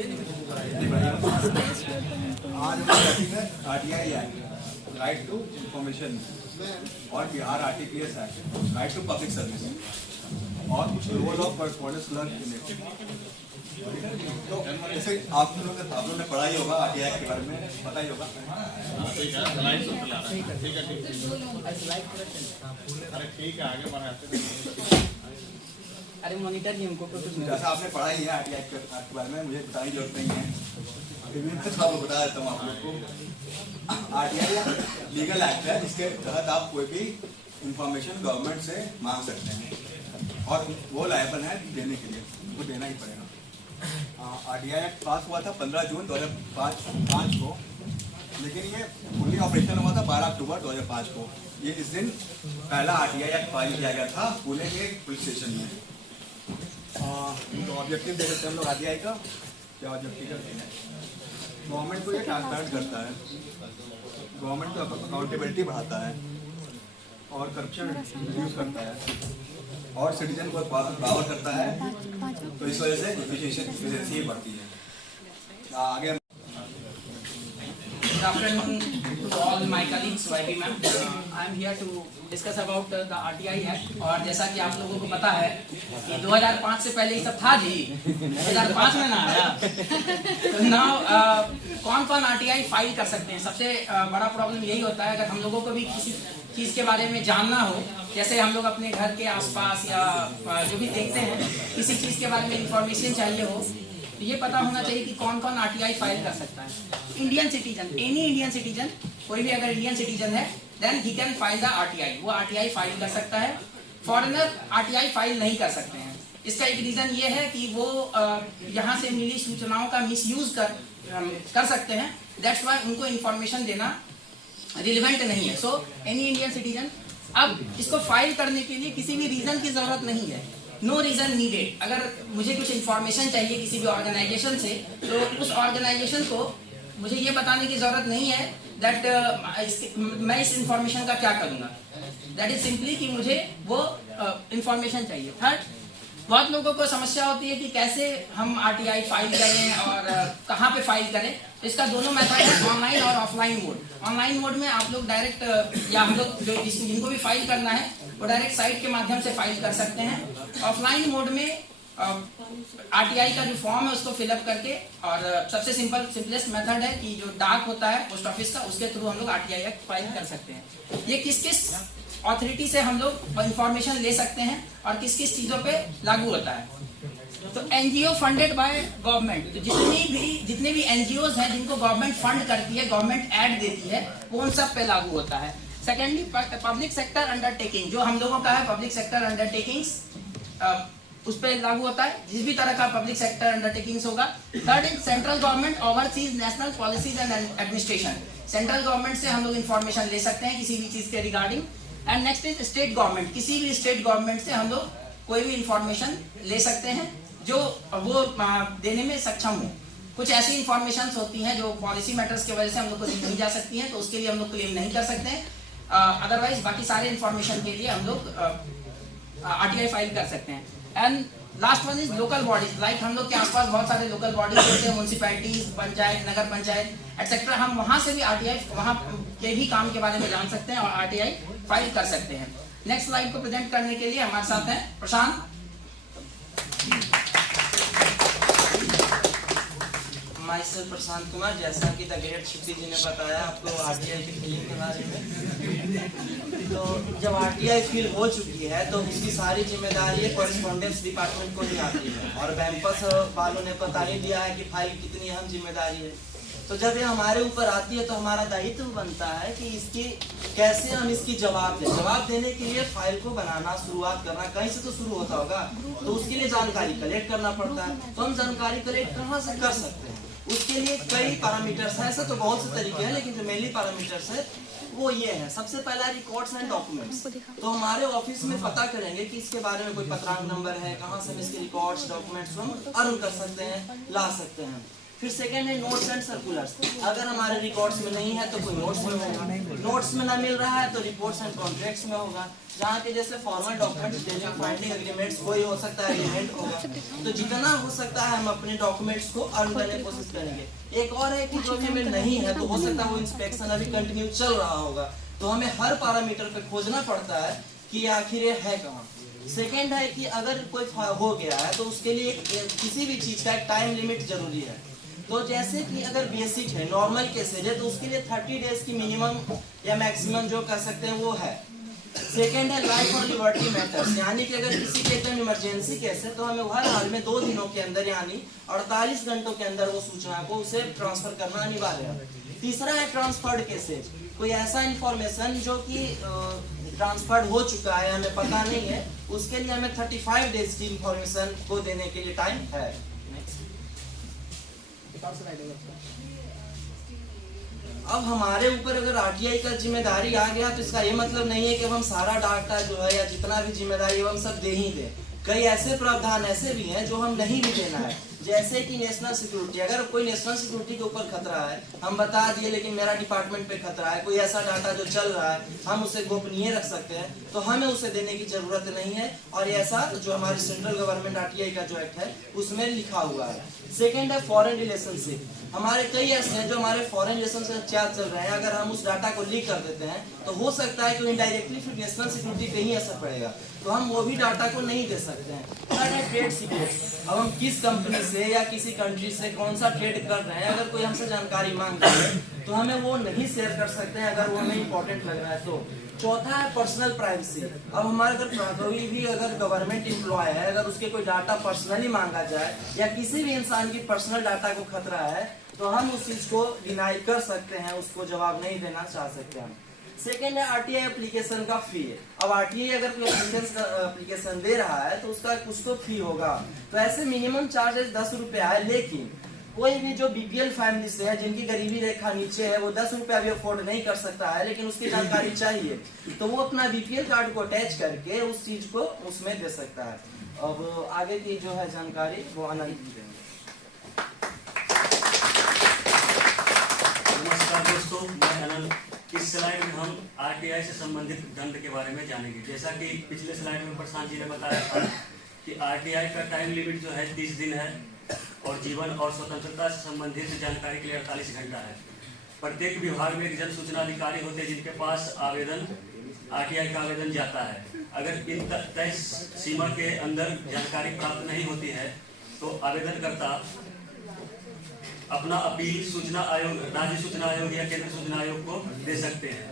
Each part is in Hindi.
आज हम RTI act, right to information, और Bihar RTPS act, right to public service, और कुछ रोल ऑफ कॉरेस्पॉन्डेंस क्लर्क। तो जैसे आप लोगों ने पढ़ा ही होगा आरटीआई के बारे में, पता ही होगा। अरे मॉनिटर जी हमको कुछ जैसा आपने पढ़ा ही है आरटीआई के बारे में, मुझे बताने की जरूरत नहीं है, फिर भी मैं थोड़ा बता देता हूँ आप लोग को। आरटीआई लीगल एक्ट है जिसके तहत आप कोई भी इंफॉर्मेशन गवर्नमेंट से मांग सकते हैं और वो लायबल है देने के लिए, उनको देना ही पड़ेगा। आरटीआई एक्ट पास हुआ था 15 जून 2005 को, लेकिन ये फुली ऑपरेशनल हुआ था 12 अक्टूबर 2005 को। ये इस दिन पहला आरटीआई एक्ट फाइल किया गया था पुणे के पुलिस स्टेशन में। तो ऑब्जेक्टिव दे देते हैं हम लोग आरटीआई का, क्या ऑब्जेक्टिव है? गवर्नमेंट को ये ट्रांसपेरेंट करता है, गवर्नमेंट को अकाउंटेबिलिटी बढ़ाता है और करप्शन रिड्यूस करता है और सिटीजन को पावर करता है, तो इस वजह से एफिशिएंसी बढ़ती है। आगे Good afternoon to all my colleagues, YB ma'am. I am here to discuss about the RTI Act. और जैसा कि आप लोगों को पता है कि 2005 से पहले ये सब था जी, 2005 में ना आया। तो नाउ कौन कौन RTI फाइल कर सकते हैं? सबसे बड़ा प्रॉब्लम यही होता है, अगर हम लोगों को भी किसी चीज़ के बारे में जानना हो, जैसे हम लोग अपने घर के आसपास या जो भी देखते हैं, किसी चीज़ के बारे में इंफॉर्मेशन चाहिए हो, तो ये पता होना चाहिए कि कौन कौन आरटीआई फाइल कर सकता है। Indian citizen, any Indian citizen, कोई भी अगर इंडियन सिटीजन है, then he can file the RTI, वो आरटीआई फाइल कर सकता है। फॉरेनर आरटीआई फाइल नहीं कर सकते हैं। इसका एक रीजन ये है कि वो यहाँ से मिली सूचनाओं का मिसयूज कर सकते हैं, दैट्स वाई उनको इन्फॉर्मेशन देना रिलेवेंट नहीं है। सो एनी इंडियन सिटीजन, अब इसको फाइल करने के लिए किसी भी रीजन की जरूरत नहीं है, नो रीजन नीडेड। अगर मुझे कुछ इन्फॉर्मेशन चाहिए किसी भी ऑर्गेनाइजेशन से, तो उस ऑर्गेनाइजेशन को मुझे ये बताने की जरूरत नहीं है दैट मैं इस इंफॉर्मेशन का क्या करूंगा। दैट इज सिंपली कि मुझे वो इंफॉर्मेशन चाहिए। थर्ड, बहुत लोगों को समस्या होती है कि कैसे हम आरटीआई फाइल करें और कहाँ पे फाइल करें। तो इसका दोनों मेथड है, ऑनलाइन और ऑफलाइन मोड। ऑनलाइन मोड में आप लोग डायरेक्ट या हम लोग जिनको भी फाइल करना है वो डायरेक्ट साइट के माध्यम से फाइल कर सकते हैं। ऑफलाइन मोड में आरटीआई का जो फॉर्म है उसको फिलअप करके, और सबसे सिंपलेस्ट मेथड है कि जो डाक होता है पोस्ट ऑफिस का, उसके थ्रू हम लोग आरटीआई एक्ट फाइल कर सकते हैं। ये किस किस अथॉरिटी से हम लोग इंफॉर्मेशन ले सकते हैं और किस किस चीजों पे लागू होता है? तो एनजीओ फंडेड बाय गवर्नमेंट, तो जितने भी एनजीओ हैं जिनको गवर्नमेंट फंड करती है, गवर्नमेंट ऐड देती है, वो उन सब पे लागू होता है। सेकेंडली, पब्लिक सेक्टर अंडरटेकिंग, जो हम लोगों का है पब्लिक सेक्टर अंडरटेकिंग्स, उस पर लागू होता है, जिस भी तरह का पब्लिक सेक्टर अंडरटेकिंग्स होगा। Third is central government overseas national policies and administration, central government से हम लोग इंफॉर्मेशन ले सकते हैं किसी भी चीज के regarding. And next is state government, किसी भी स्टेट गवर्नमेंट से हम लोग कोई भी इंफॉर्मेशन ले सकते हैं जो वो देने में सक्षम हो। कुछ ऐसी इंफॉर्मेशन होती हैं जो पॉलिसी मैटर्स की वजह से हम लोग को दी नहीं जा सकती हैं, तो उसके लिए हम लोग क्लेम नहीं कर सकते हैं। अदरवाइज बाकी सारे इंफॉर्मेशन के लिए हम लोग आरटीआई फाइल कर सकते हैं। And last one is local bodies, like हम लोग के आसपास बहुत सारे लोकल बॉडीज होते हैं, म्यूनसिपैलिटीज, पंचायत, नगर पंचायत एटसेट्रा, हम वहां से भी आरटीआई, वहां के भी काम के बारे में जान सकते हैं और आरटीआई फाइल कर सकते हैं। नेक्स्ट स्लाइड को प्रेजेंट करने के लिए हमारे साथ हैं प्रशांत। प्रशांत कुमार, जैसा कि द ग्रेट शिप्टी जी ने बताया आपको आरटीआई की फिलिंग के बारे में, तो जब आरटीआई फिल हो चुकी है तो उसकी सारी जिम्मेदारी कॉरेस्पॉन्डेंस डिपार्टमेंट को ही आती है, और बैंपस वालों ने बता ही दिया है कि फाइल कितनी अहम जिम्मेदारी है। तो जब ये हमारे ऊपर आती है तो हमारा दायित्व बनता है कि इसकी कैसे हम इसकी जवाब देने के लिए फाइल को बनाना, शुरुआत करना, कहीं से तो शुरू होता होगा, तो उसके लिए जानकारी कलेक्ट करना पड़ता है। तो हम जानकारी कलेक्ट कहाँ से कर सकते हैं? उसके लिए कई पैरामीटर्स हैं, ऐसे तो बहुत से तरीके हैं, लेकिन जो मेनली पैरामीटर्स है वो ये है। सबसे पहला रिकॉर्ड्स एंड डॉक्यूमेंट्स। तो हमारे ऑफिस में पता करेंगे कि इसके बारे में कोई पत्रांक नंबर है, कहाँ से हम इसके रिकॉर्ड्स डॉक्यूमेंट्स हम अर्न कर सकते हैं, ला सकते हैं। फिर सेकंड है नोट्स एंड सर्कुलर्स। अगर हमारे रिकॉर्ड्स में नहीं है तो कोई नोट्स में होगा, नोट्स में ना मिल रहा है तो रिपोर्ट्स एंड कॉन्ट्रैक्ट्स में होगा, जहाँ के जैसे फॉर्मल डॉक्यूमेंट्स, डेलिंग फाइंडिंग एग्रीमेंट्स कोई हो सकता है, एग्रीमेंट होगा। तो जितना हो सकता है हम अपने डॉक्यूमेंट्स को अर्न करने की कोशिश करेंगे। एक और है कि जो हमें नहीं है तो हो सकता है वो इंस्पेक्शन अभी कंटिन्यू चल रहा होगा, तो हमें हर पैरामीटर पे खोजना पड़ता है कि आखिर ये है कहाँ। सेकेंड है कि अगर कोई हो गया है तो उसके लिए किसी भी चीज का एक टाइम लिमिट जरूरी है। तो जैसे कि अगर बेसिक है, नॉर्मल केसेज है, तो उसके लिए 30 डेज की मिनिमम या मैक्सिमम जो कह सकते हैं वो है। सेकेंड है लाइफ और लिबर्टी मैटर्स, यानी कि अगर किसी के एकदम इमरजेंसी केस है तो हमें हर हाल में 2 दिनों के अंदर यानी 48 घंटों के अंदर वो सूचना को उसे ट्रांसफर करना अनिवार्य है। तीसरा है ट्रांसफर्ड केसेज, कोई ऐसा इंफॉर्मेशन जो कि ट्रांसफर्ड हो चुका है, हमें पता नहीं है, उसके लिए हमें 35 डेज की इंफॉर्मेशन को देने के लिए टाइम है। अब हमारे ऊपर अगर आरटीआई का जिम्मेदारी आ गया तो इसका ये मतलब नहीं है कि हम सारा डाटा जो है या जितना भी जिम्मेदारी हम सब दे ही दें। कई ऐसे प्रावधान ऐसे भी हैं जो हम नहीं भी देना है, जैसे कि नेशनल सिक्योरिटी। अगर कोई नेशनल सिक्योरिटी के ऊपर खतरा है, हम बता दिए लेकिन मेरा डिपार्टमेंट पे खतरा है, कोई ऐसा डाटा जो चल रहा है हम उसे गोपनीय रख सकते हैं, तो हमें उसे देने की जरूरत नहीं है। और ऐसा जो हमारी सेंट्रल गवर्नमेंट आरटीआई का जो एक्ट है उसमें लिखा हुआ है। सेकेंड है फॉरेन रिलेशनशिप। हमारे कई ऐसे हैं जो हमारे फॉरेन रिलेशनशिप क्या चल रहे हैं, अगर हम उस डाटा को लीक कर देते हैं तो हो सकता है कि इनडायरेक्टली फिर नेशनल सिक्योरिटी पे ही असर पड़ेगा, तो हम वो भी डाटा को नहीं दे सकते हैं। थर्ड है ट्रेड सीक्रेट। अब हम किस कंपनी से या किसी कंट्री से कौन सा ट्रेड कर रहे हैं, अगर कोई हमसे जानकारी मांग रहा है तो हमें वो नहीं शेयर कर सकते हैं अगर वो हमें इम्पोर्टेंट लग रहा है तो। चौथा है पर्सनल प्राइवेसी। अब हमारे अगर कोई भी अगर गवर्नमेंट एम्प्लॉय है, अगर उसके कोई डाटा पर्सनली मांगा जाए या किसी भी इंसान की पर्सनल डाटा को खतरा है तो हम उस चीज को डिनाई कर सकते हैं, उसको जवाब नहीं देना चाह सकते हैं। सेकेंड है आरटीआई एप्लीकेशन का फी। अब आरटीआई अगर कोई एप्लीकेशन दे रहा है तो उसका कुछ तो फी होगा, तो ऐसे मिनिमम चार्जेस 10 रुपया है। लेकिन कोई भी जो बीपीएल फैमिली से है, जिनकी गरीबी रेखा नीचे है, वो 10 रुपया भी अफोर्ड नहीं कर सकता है, लेकिन उसकी जानकारी चाहिए, तो वो अपना बीपीएल कार्ड को अटैच करके उस चीज को उसमें दे सकता है। अब आगे की जो है जानकारी वो आनंद देंगे। नमस्कार दोस्तों, मैं अनंत। इस स्लाइड में हम आरटीआई से संबंधित दंड के बारे में जानेंगे। जैसा कि पिछले स्लाइड में प्रशांत जी ने बताया था कि आरटीआई का टाइम लिमिट जो है 30 दिन है और जीवन और स्वतंत्रता से संबंधित जानकारी के लिए 48 घंटा है। प्रत्येक विभाग में एक जन सूचना अधिकारी होते हैं जिनके पास आवेदन आरटीआई का आवेदन जाता है। अगर इन तय सीमा के अंदर जानकारी प्राप्त नहीं होती है तो आवेदनकर्ता अपना अपील सूचना आयोग, राज्य सूचना आयोग या केंद्र सूचना आयोग को दे सकते हैं,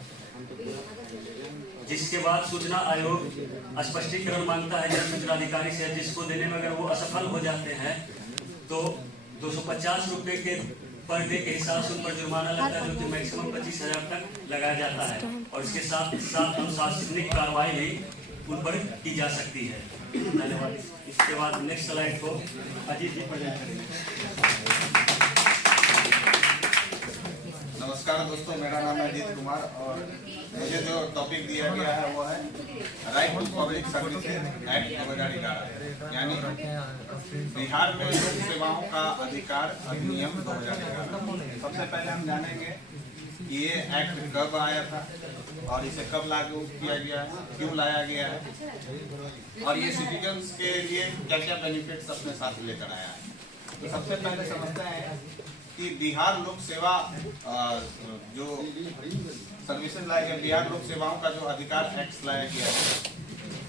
जिसके बाद सूचना आयोग स्पष्टीकरण मांगता है जन सूचना अधिकारी से, जिसको देने में अगर वो असफल हो जाते हैं तो 250 रुपये के पर डे के हिसाब से उन पर जुर्माना लगता है, जो कि मैक्सिमम 25,000 तक लगाया जाता है। और इसके साथ साथ अनुशासनिक कार्रवाई भी उन पर की जा सकती है। धन्यवाद। इसके बाद नेक्स्ट स्लाइड को अजीत जी प्रेजेंट करेंगे। नमस्कार दोस्तों, मेरा नाम है अजीत कुमार और मुझे जो टॉपिक दिया गया है वो है right to public services act 2011, यानी बिहार में लोक सेवाओं का अधिकार अधिनियम 2011। सबसे पहले हम जानेंगे कि ये एक्ट कब आया था और इसे कब लागू किया गया है, क्यों लाया गया है और ये सिटीजन्स के लिए क्या क्या बेनिफिट्स अपने साथ लेकर आया है। तो सबसे पहले समझते हैं कि बिहार लोक सेवा जो सर्विसेज लाया गया, बिहार लोक सेवाओं का जो अधिकार एक्ट लाया गया है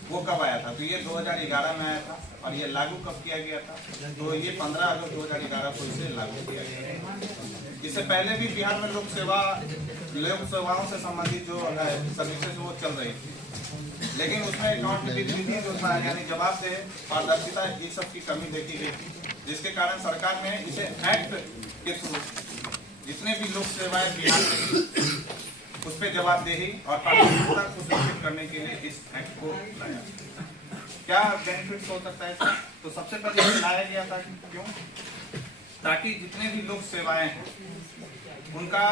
वो कब आया था। तो ये 2011 में आया था और ये लागू कब किया गया था, तो ये 15 अगस्त 2011 को इसे लागू किया गया। इससे पहले भी बिहार में लोक सेवाओं से संबंधित जो सर्विसेज वो चल रही थी, लेकिन उसमें अकाउंटेबिलिटी जो था यानी जवाबदेही, पारदर्शिता, ये सब की कमी देखी गई थी, जिसके कारण सरकार ने इसे एक्ट के थ्रू जितने भी लोक सेवाएं बिहार में उस पर जवाबदेही और पारदर्शिता को सुनिश्चित करने के लिए इस एक्ट को लाया। क्या बेनिफिट्स हो सकता है इसका? तो सबसे पहले लाया गया था क्यों, ताकि जितने भी लोक सेवाएं हैं उनका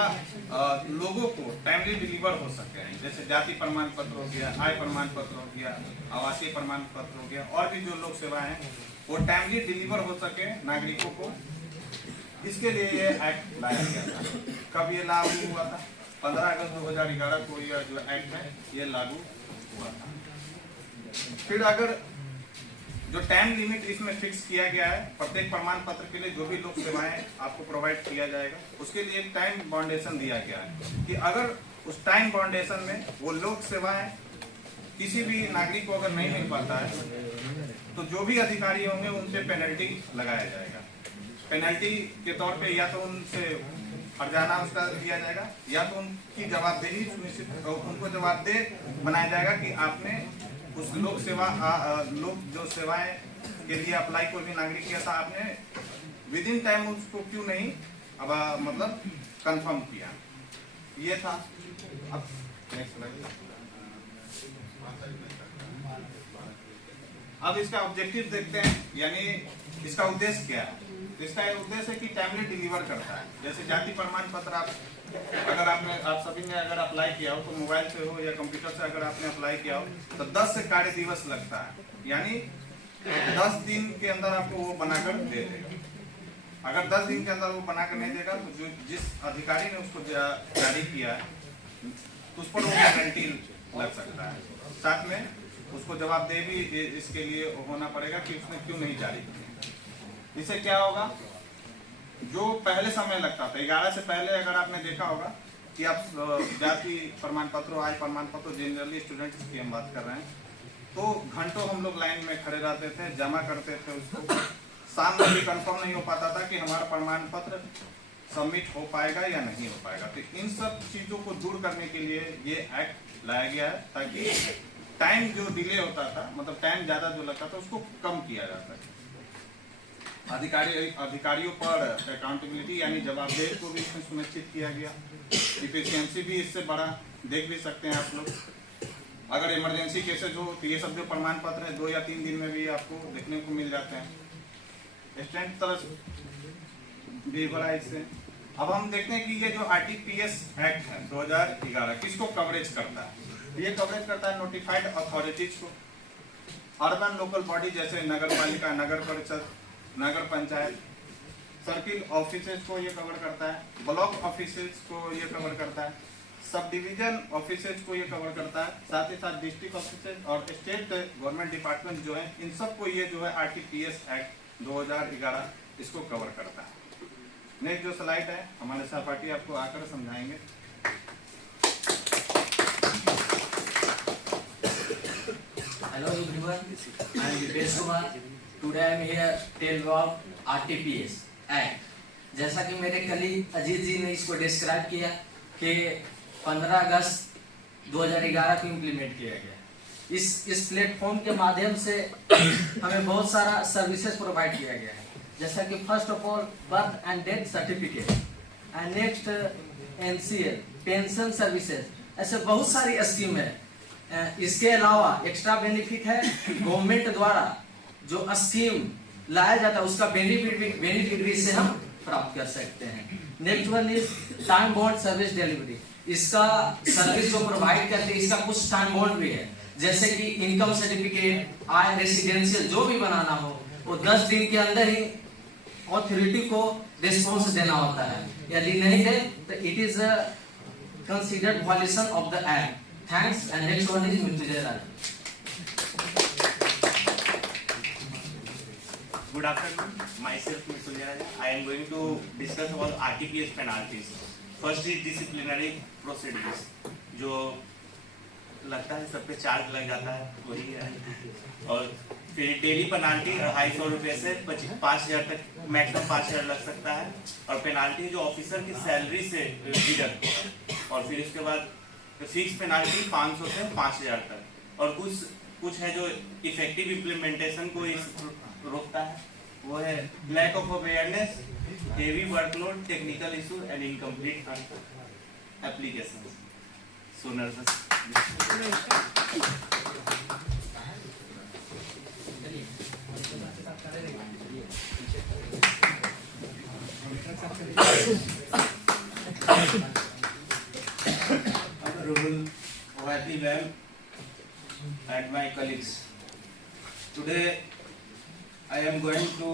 लोगों को टाइमली डिलीवर हो सके। जैसे जाति प्रमाण पत्र हो गया, आय प्रमाण पत्र हो गया, आवासीय प्रमाण पत्र हो गया, और भी जो लोक सेवाएं हैं वो टाइमली डिलीवर हो सके नागरिकों को। इस इसके लिए ये एक्ट लाया गया था। कब ये लागू हुआ था? 15 अगस्त 2011 को यह जो एक्ट है ये लागू हुआ था। फिर अगर जो टाइम लिमिट इसमें फिक्स किया गया है, प्रत्येक प्रमाण पत्र के लिए जो भी लोक सेवाएं आपको प्रोवाइड किया जाएगा उसके लिए एक टाइम बाउंडेशन दिया गया है कि अगर उस टाइम बाउंडेशन में वो लोक सेवाएं किसी भी नागरिक को अगर नहीं मिल पाता है तो जो भी अधिकारी होंगे उन पे पेनल्टी लगाया जाएगा। पेनल्टी के तौर पे या तो उनसे हर्जाना उसका दिया जाएगा या तो उनकी जवाबदेही सुनिश्चित उनको जवाबदेह बनाया जाएगा कि आपने उस लोक सेवा लोक जो सेवाएं के लिए अप्लाई कोई भी नागरिक किया था आपने विद इन टाइम उसको क्यों नहीं अब मतलब कंफर्म किया। ये था। अब अब इसका ऑब्जेक्टिव देखते हैं, यानी इसका उद्देश्य क्या है। इसका उद्देश्य है कि टाइमली डिलीवर करता है। जैसे जाति प्रमाण पत्र अगर आप सभी ने अगर अप्लाई किया हो तो मोबाइल से हो या कंप्यूटर से अगर आपने अप्लाई किया हो तो 10 से कार्य दिवस लगता है, यानी 10 दिन के अंदर आपको वो बनाकर दे देगा। अगर 10 दिन के अंदर वो बनाकर नहीं देगा तो जो जिस अधिकारी ने उसको जारी किया है तो उस पर वो पेनल्टी लग सकता है। साथ में उसको जवाबदेही भी इसके लिए होना पड़ेगा कि उसने क्यों नहीं जारी किया। इससे क्या होगा, जो पहले समय लगता था 11 से पहले अगर आपने देखा होगा कि आप जाति प्रमाण पत्र आय प्रमाण पत्र जनरली स्टूडेंट्स की हम बात कर रहे हैं तो घंटों हम लोग लाइन में खड़े रहते थे, जमा करते थे उसको। शाम में भी कंफर्म नहीं हो पाता था कि हमारा प्रमाण पत्र सबमिट हो पाएगा या नहीं हो पाएगा। तो इन सब चीजों को दूर करने के लिए ये एक्ट लाया गया है ताकि टाइम जो डिले होता था, मतलब टाइम ज्यादा जो लगता था उसको कम किया जा सके। अधिकारियों पर अकाउंटेबिलिटी यानी जवाबदेही को भी इसमें सुनिश्चित किया गया। इफिशियंसी भी इससे बढ़ा, देख भी सकते हैं आप लोग। अगर इमरजेंसी केसेज हो तो ये सब जो प्रमाण पत्र है 2 या 3 दिन में भी आपको देखने को मिल जाते हैं। स्टैंड तरह भी बढ़ा इससे। अब हम देखते हैं कि ये जो RTPS एक्ट है 2011 किसको कवरेज करता है। ये कवरेज करता है नोटिफाइड अथॉरिटीज को, अर्बन लोकल बॉडी जैसे नगर पालिका, नगर परिषद, नगर पंचायत, सर्किल ऑफिसेज को ये कवर करता है, ब्लॉक ऑफिसेज को ये कवर करता है, सब डिवीजन ऑफिसेज को ये कवर करता है, साथ ही साथ डिस्ट्रिक्ट ऑफिसेज और स्टेट गवर्नमेंट डिपार्टमेंट जो है इन सबको ये जो है RTPS एक्ट 2011 इसको कवर करता है। नेक्स्ट जो स्लाइड है हमारे सहपाठी आपको आकर समझाएंगे। Hello everyone, I am Dipesh Kumar. Today I am here to tell you about RTPS Act. जैसा कि मेरे कलीग अजीत जी ने इसको डिस्क्राइब किया कि 15 अगस्त 2011 को इम्प्लीमेंट किया गया। इस प्लेटफॉर्म के माध्यम से हमें बहुत सारा सर्विसेज प्रोवाइड किया गया है, जैसा कि first of all birth and death certificate and next NCL pension services, ऐसे बहुत सारी स्कीम है। इसके अलावा एक्स्ट्रा बेनिफिट है, गवर्नमेंट द्वारा जो स्कीम लाया जाता है उसका बेनिफिट भी से हम प्राप्त कर सकते हैं। Next one is time bound service delivery. इसका सर्विस जो प्रोवाइड करते हैं इसका कुछ टाइम बॉन्ड भी है, जैसे कि इनकम सर्टिफिकेट, आय रेसिडेंशियल जो भी बनाना हो वो 10 दिन के अंदर ही अथॉरिटी को रिस्पॉन्स देना होता है। यदि नहीं दे तो it is considered violation of the act. Thanks, and next one is Mrityunjay Raj. Good afternoon. Myself Mrityunjay Raj. I am going to discuss about RTPS penalties. First is disciplinary procedures. जो लगता है सब पे चार्ज लग जाता है वही है, और फिर डेली पेनाल्टी 250 रुपये से 5,000 तक मैक्सिमम 5,000 लग सकता है, और पेनाल्टी जो ऑफिसर की सैलरी से डिडक्ट होगा, और फिर उसके बाद फिक्स पेनाल्टी 500 से 5,000 तक, और कुछ है जो इफेक्टिव इम्प्लीमेंटेशन को रोकता है, वो है lack of awareness, heavy workload, technical issue and incomplete application. So nervous. Honorable ma'am and my colleagues, today I am going to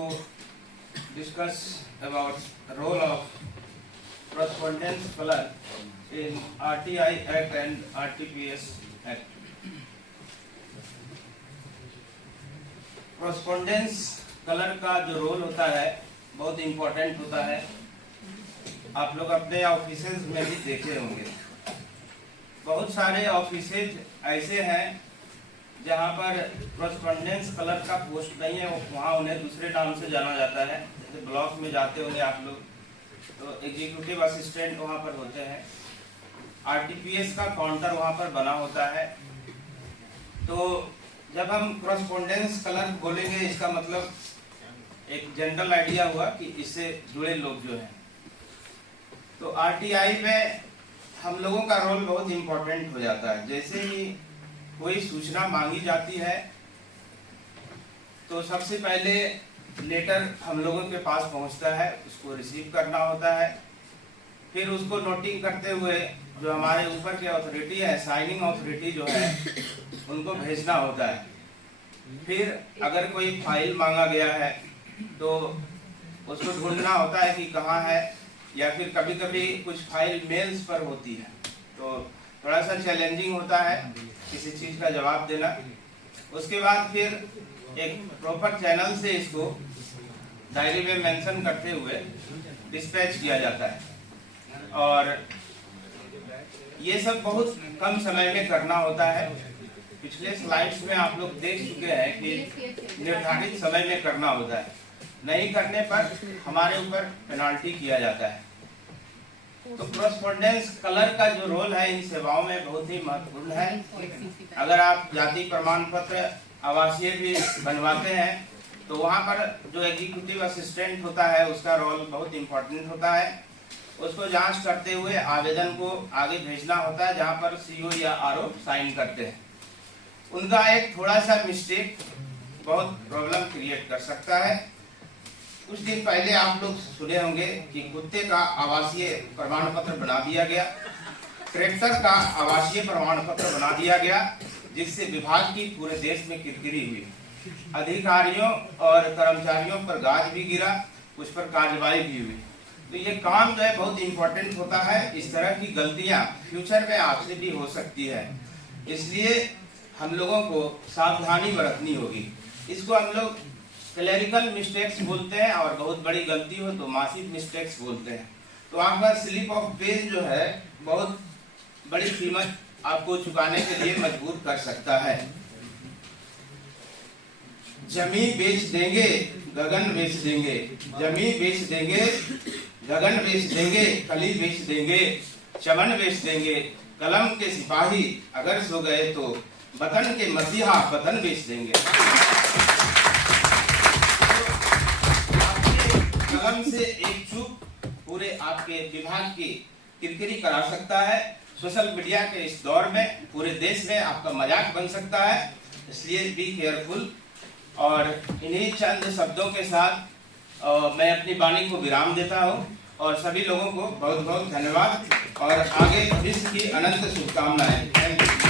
discuss about role of correspondence color in RTI Act and RTPS Act. correspondence colour का जो रोल होता है बहुत इम्पोर्टेंट होता है। आप लोग अपने ऑफिसेज में भी देखे होंगे, बहुत सारे ऑफिसेज ऐसे हैं जहां पर correspondence कलर का पोस्ट नहीं है, वहाँ उन्हें दूसरे नाम से जाना जाता है। जैसे ब्लॉक में जाते होंगे आप लोग तो एग्जीक्यूटिव असिस्टेंट वहाँ पर होते हैं, आरटीपीएस का काउंटर वहाँ पर बना होता है। तो जब हम correspondence कलर बोलेंगे इसका मतलब एक जनरल आइडिया हुआ कि इससे जुड़े लोग जो हैं। तो आरटीआई में हम लोगों का रोल बहुत इम्पोर्टेंट हो जाता है। जैसे ही कोई सूचना मांगी जाती है तो सबसे पहले लेटर हम लोगों के पास पहुंचता है, उसको रिसीव करना होता है, फिर उसको नोटिंग करते हुए जो हमारे ऊपर के अथॉरिटी है, साइनिंग अथॉरिटी जो है, उनको भेजना होता है। फिर अगर कोई फाइल मांगा गया है तो उसको ढूंढना होता है कि कहाँ है, या फिर कभी कभी कुछ फाइल मेल्स पर होती है तो थोड़ा सा चैलेंजिंग होता है किसी चीज़ का जवाब देना। उसके बाद फिर एक प्रॉपर चैनल से इसको डायरी में मेंशन करते हुए डिस्पैच किया जाता है, और ये सब बहुत कम समय में करना होता है। पिछले स्लाइड्स में आप लोग देख चुके हैं कि निर्धारित समय में करना होता है, नहीं करने पर हमारे ऊपर पेनाल्टी किया जाता है। तो correspondence कलर का जो रोल है इन सेवाओं में बहुत ही महत्वपूर्ण है। अगर आप जाति प्रमाण पत्र आवासीय भी बनवाते हैं तो वहाँ पर जो एग्जीक्यूटिव असिस्टेंट होता है उसका रोल बहुत इम्पोर्टेंट होता है। उसको जांच करते हुए आवेदन को आगे भेजना होता है जहाँ पर सीओ या आरओ साइन करते हैं। उनका एक थोड़ा सा मिस्टेक बहुत प्रॉब्लम क्रिएट कर सकता है। कुछ दिन पहले आप लोग सुने होंगे कि कुत्ते का आवासीय प्रमाण पत्र बना दिया गया, ट्रैक्टर का आवासीय प्रमाण पत्र बना दिया गया, जिससे विभाग की पूरे देश में किरकिरी हुई। अधिकारियों और कर्मचारियों पर गाज भी गिरा, उस पर कार्रवाई भी हुई। तो ये काम जो है बहुत इम्पोर्टेंट होता है। इस तरह की गलतियां फ्यूचर में आपसे भी हो सकती है, इसलिए हम लोगों को सावधानी बरतनी होगी। इसको हम लोग क्लरिकल मिस्टेक्स बोलते हैं, और बहुत बड़ी गलती हो तो मासिव मिस्टेक्स बोलते हैं। तो आपका स्लिप ऑफ पेज जो है बहुत बड़ी कीमत आपको चुकाने के लिए मजबूर कर सकता है। जमी बेच देंगे, गगन बेच देंगे, जमी बेच देंगे, गगन बेच देंगे, कली बेच देंगे, चमन बेच देंगे, कलम के सिपाही अगर सो गए तो वतन के मसीहा वतन बेच देंगे। कलम से एक चूक पूरे आपके विभाग की किरकिरी करा सकता है। सोशल मीडिया के इस दौर में पूरे देश में आपका मजाक बन सकता है, इसलिए बी केयरफुल। और इन्हीं चंद शब्दों के साथ मैं अपनी वाणी को विराम देता हूँ, और सभी लोगों को बहुत बहुत धन्यवाद और आगे भविष्य की अनंत शुभकामनाएं। Thank you.